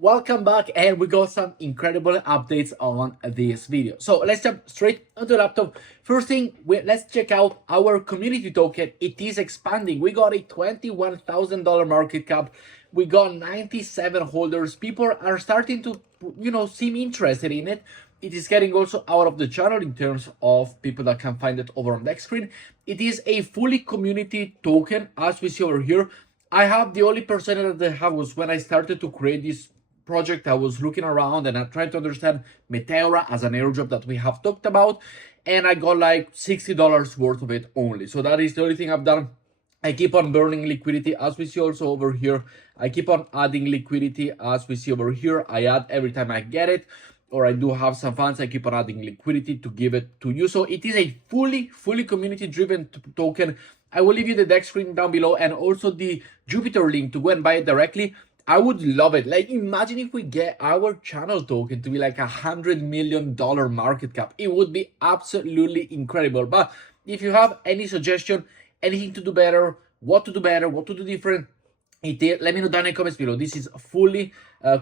Welcome back, and we got some incredible updates on this video. So let's jump straight onto the laptop. First thing, let's check out our community token. It is expanding. We got a $21,000 market cap. We got 97 holders. People are starting to, seem interested in it. It is getting also out of the channel in terms of people that can find it over on the screen. It is a fully community token, as we see over here. I have the only percentage that I have was when I started to create this project. I was looking around and I tried to understand Meteora as an airdrop that we have talked about, and I got like $60 worth of it only. So that is the only thing I've done. I keep on burning liquidity, as we see also over here. I keep on adding liquidity, as we see over here. I add every time I get it, or I do have some funds. I keep on adding liquidity to give it to you. So it is a fully community driven token. I will leave you the deck screen down below and also the Jupiter link to go and buy it directly. I would love it. Like, imagine if we get our channel token to be like $100 million market cap. It would be absolutely incredible. But if you have any suggestion, anything to do better, what to do different, let me know down in the comments below. This is fully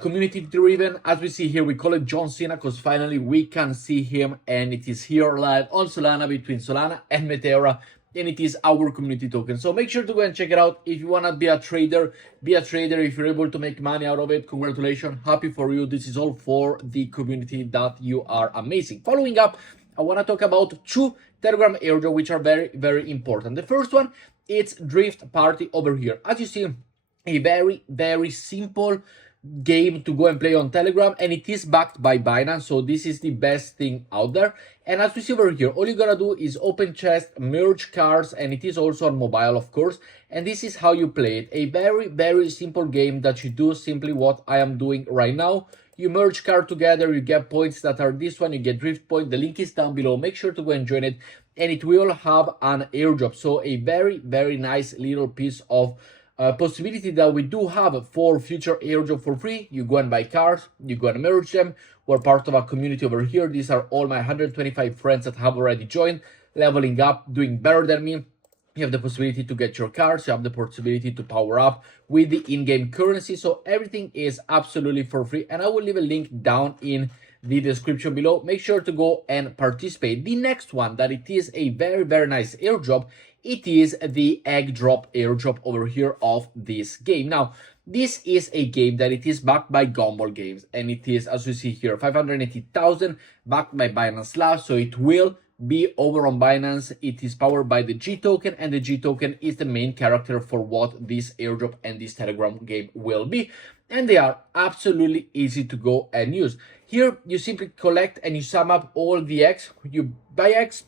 community driven. As we see here, we call it John Cena because finally we can see him, and it is here live on Solana between Solana and Meteora. And it is our community token. So make sure to go and check it out. If you want to be a trader, be a trader. If you're able to make money out of it, congratulations, happy for you. This is all for the community that you are amazing. Following up, I want to talk about two Telegram airdrops which are very important. The first one, it's Drift Party over here. As you see, a very simple game to go and play on Telegram, and it is backed by Binance, so this is the best thing out there. And as we see over here, all you gotta do is open chest, merge cards, and it is also on mobile, of course, and this is how you play it. A very simple game that you do simply what I am doing right now. You merge cards together, you get points that are this one, you get drift point. The link is down below. Make sure to go and join it, and it will have an airdrop, so a very nice little piece of possibility that we do have for future airdrop for free. You go and buy cards, you go and merge them. We're part of a community over here. These are all my 125 friends that have already joined, leveling up, doing better than me. You have the possibility to get your cards, you have the possibility to power up with the in-game currency. So everything is absolutely for free, and I will leave a link down in the description below. Make sure to go and participate. The next one, that it is a very nice airdrop, it is the Airdrop airdrop over here of this game. Now, this is a game that it is backed by Gumball Games, and it is, as you see here, 580,000 backed by Binance Labs, so it will be over on Binance. It is powered by the G token, and the G token is the main character for what this airdrop and this Telegram game will be, and they are absolutely easy to go and use. Here, you simply collect and you sum up all the X. You buy X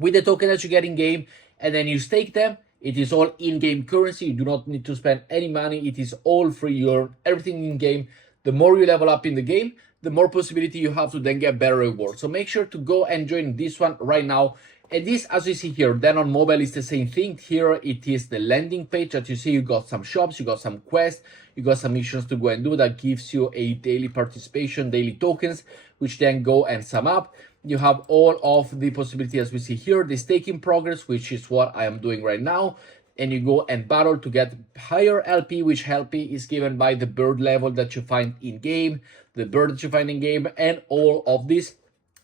with the token that you get in game, and then you stake them. It is all in-game currency. You do not need to spend any money. It is all free. You earn everything in-game. The more you level up in the game, the more possibility you have to then get better rewards. So make sure to go and join this one right now. And this, as you see here, then on mobile is the same thing. Here it is the landing page that you see. You got some shops, you got some quests, you got some missions to go and do that gives you a daily participation, daily tokens, which then go and sum up. You have all of the possibility, as we see here, the staking progress, which is what I am doing right now. And you go and battle to get higher LP, which LP is given by the bird level that you find in game, the bird that you find in game, and all of this.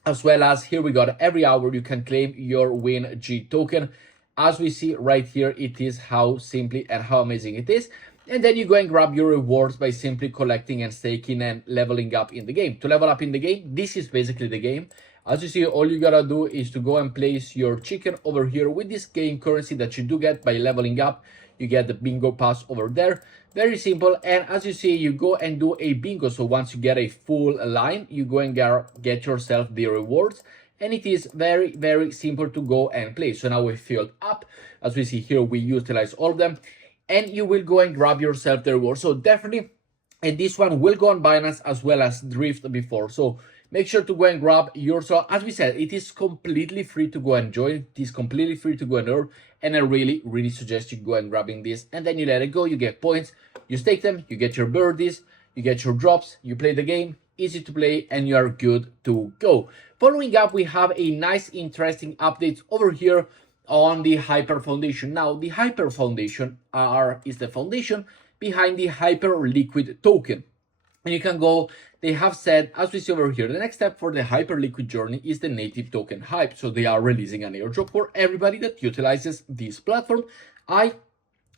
As well as here we got every hour you can claim your win G token. As we see right here, it is how simply and how amazing it is. And then you go and grab your rewards by simply collecting and staking and leveling up in the game. To level up in the game, this is basically the game. As you see, all you gotta do is to go and place your chicken over here with this game currency that you do get by leveling up. You get the bingo pass over there. Very simple. And as you see, you go and do a bingo. So once you get a full line, you go and get yourself the rewards. And it is very simple to go and play. So now we filled up. As we see here, we utilize all of them. And you will go and grab yourself the reward. So definitely, and this one will go on Binance as well as Drift before. So make sure to go and grab yourself. As we said, it is completely free to go and join. It is completely free to go and earn. And I really suggest you go and grabbing this. And then you let it go. You get points. You stake them. You get your birdies. You get your drops. You play the game. Easy to play. And you are good to go. Following up, we have a nice, interesting update over here on the Hyper Foundation. Now, the Hyper Foundation is the foundation behind the Hyper Liquid token. and you can go. They have said, as we see over here, the next step for the Hyperliquid journey is the native token hype. So they are releasing an airdrop for everybody that utilizes this platform. I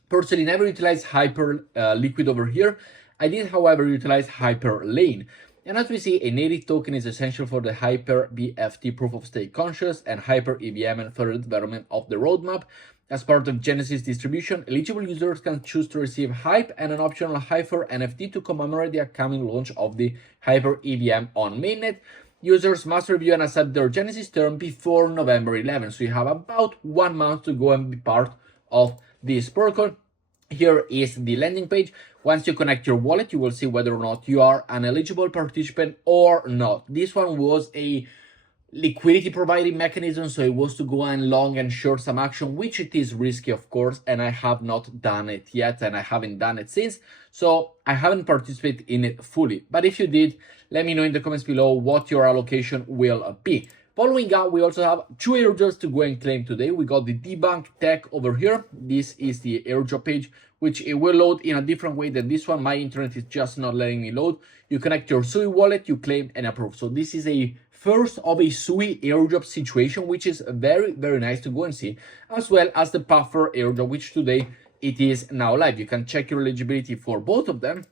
personally never utilized Hyperliquid over here. I did, however, utilize Hyperlane. And as we see, a native token is essential for the Hyper BFT proof of stake conscious and Hyper EVM and further development of the roadmap. As part of Genesis distribution, eligible users can choose to receive Hype and an optional Hyper NFT to commemorate the upcoming launch of the Hyper EVM on mainnet. Users must review and accept their Genesis term before November 11. So you have about 1 month to go and be part of this protocol. Here is the landing page. Once you connect your wallet, you will see whether or not you are an eligible participant or not. This one was a liquidity providing mechanism, so it was to go and long and short some action, which it is risky, of course, and I have not done it yet, and I haven't done it since, so I haven't participated in it fully. But if you did, let me know in the comments below what your allocation will be. Following up, we also have 2 airdrops to go and claim today. We got the debunk tech over here. This is the airdrop page, which it will load in a different way than this one. My internet is just not letting me load. You connect your SUI wallet, you claim and approve. So this is a first of a SUI airdrop situation, which is very, very nice to go and see, as well as the Puffer airdrop, which today it is now live. You can check your eligibility for both of them.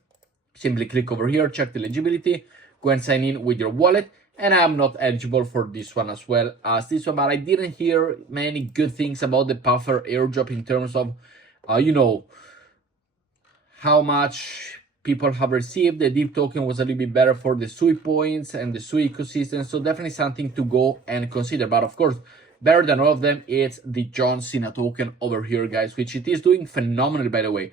Simply click over here, check the eligibility, go and sign in with your wallet. And I'm not eligible for this one as well as this one, but I didn't hear many good things about the Puffer airdrop in terms of, you know, how much people have received. The DEEP token was a little bit better for the SUI points and the SUI ecosystem, so definitely something to go and consider. But of course, better than all of them, it's the John Cena token over here, guys, which it is doing phenomenally, by the way.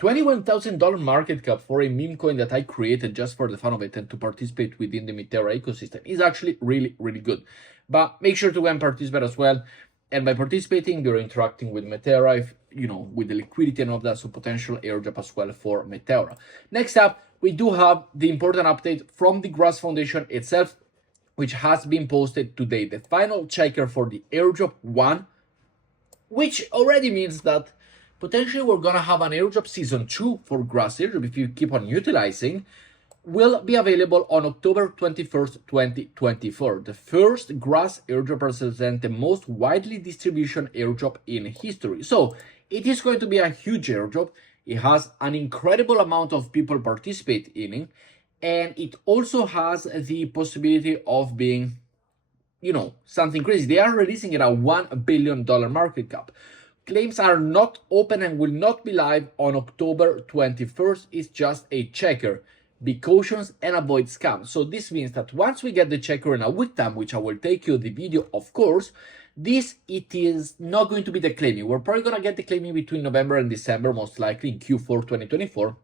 $21,000 market cap for a meme coin that I created just for the fun of it and to participate within the Metera ecosystem is actually really, really good. But make sure to go and participate as well. And by participating, you're interacting with Metera, if, you know, with the liquidity and all that, so potential airdrop as well for Metera. Next up, we do have the important update from the Grass Foundation itself, which has been posted today. The final checker for the airdrop 1, which already means that potentially we're gonna have an airdrop season 2 for Grass airdrop if you keep on utilizing, will be available on October 21st, 2024. The first Grass airdrop represents the most widely distribution airdrop in history. So it is going to be a huge airdrop. It has an incredible amount of people participate in it, and it also has the possibility of being, you know, something crazy. They are releasing it at $1 billion market cap. Claims are not open and will not be live on October 21st. It's just a checker. Be cautious and avoid scams. So this means that once we get the checker in a week time, which I will take you the video, of course, it is not going to be the claiming. We're probably going to get the claiming between November and December, most likely in Q4 2024.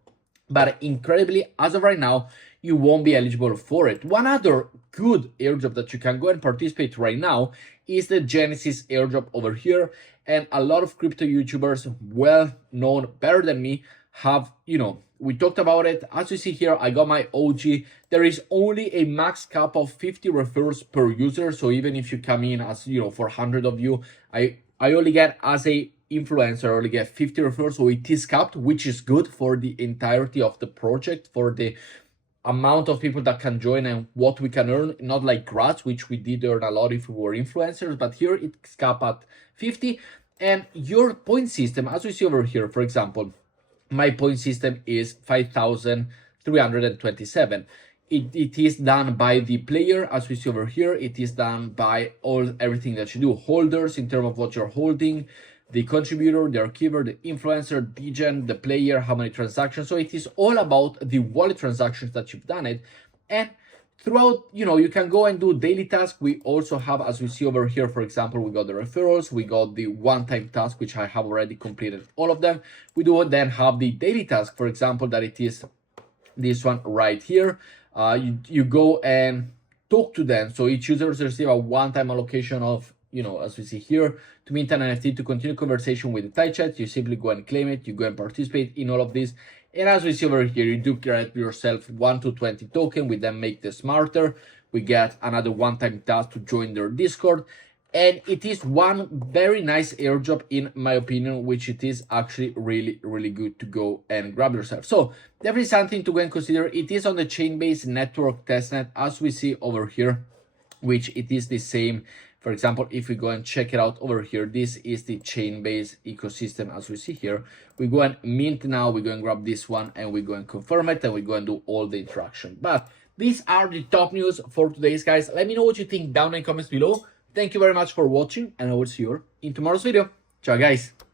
But incredibly, as of right now, you won't be eligible for it. One other good airdrop that you can go and participate right now is the Genesis airdrop over here. And a lot of crypto YouTubers, well known, better than me, have, you know, we talked about it. As you see here, I got my OG. There is only a max cap of 50 referrals per user. So even if you come in as, you know, for 100 of you, I only get, as a influencer, I only get 50 referrals. So it is capped, which is good for the entirety of the project, for the amount of people that can join and what we can earn. Not like Grass, which we did earn a lot if we were influencers, but here it's capped at 50. And your point system, as we see over here, for example, my point system is 5,327. It is done by the player, as we see over here. It is done by everything that you do. Holders, in terms of what you're holding, the contributor, the archiver, the influencer, degen, the player, how many transactions. So it is all about the wallet transactions that you've done it. And throughout, you know, you can go and do daily tasks. We also have, as we see over here, for example, we got the referrals, we got the one-time task, which I have already completed all of them. We do then have the daily task, for example, that it is this one right here. You go and talk to them. So each user receives a one-time allocation of, you know, as we see here, to mint an NFT to continue conversation with the Thai chat. You simply go and claim it. You go and participate in all of this. And as we see over here, you do create yourself 1 to 20 token. We then make the smarter. We get another one-time task to join their Discord. And it is one very nice airdrop in my opinion, which it is actually really good to go and grab yourself. So definitely something to go and consider. It is on the chain-based network testnet, as we see over here, which it is the same. For example, if we go and check it out over here, this is the chain-based ecosystem as we see here. We go and mint now, we go and grab this one, and we go and confirm it, and we go and do all the interaction. But these are the top news for today's, guys. Let me know what you think down in the comments below. Thank you very much for watching, and I will see you in tomorrow's video. Ciao, guys.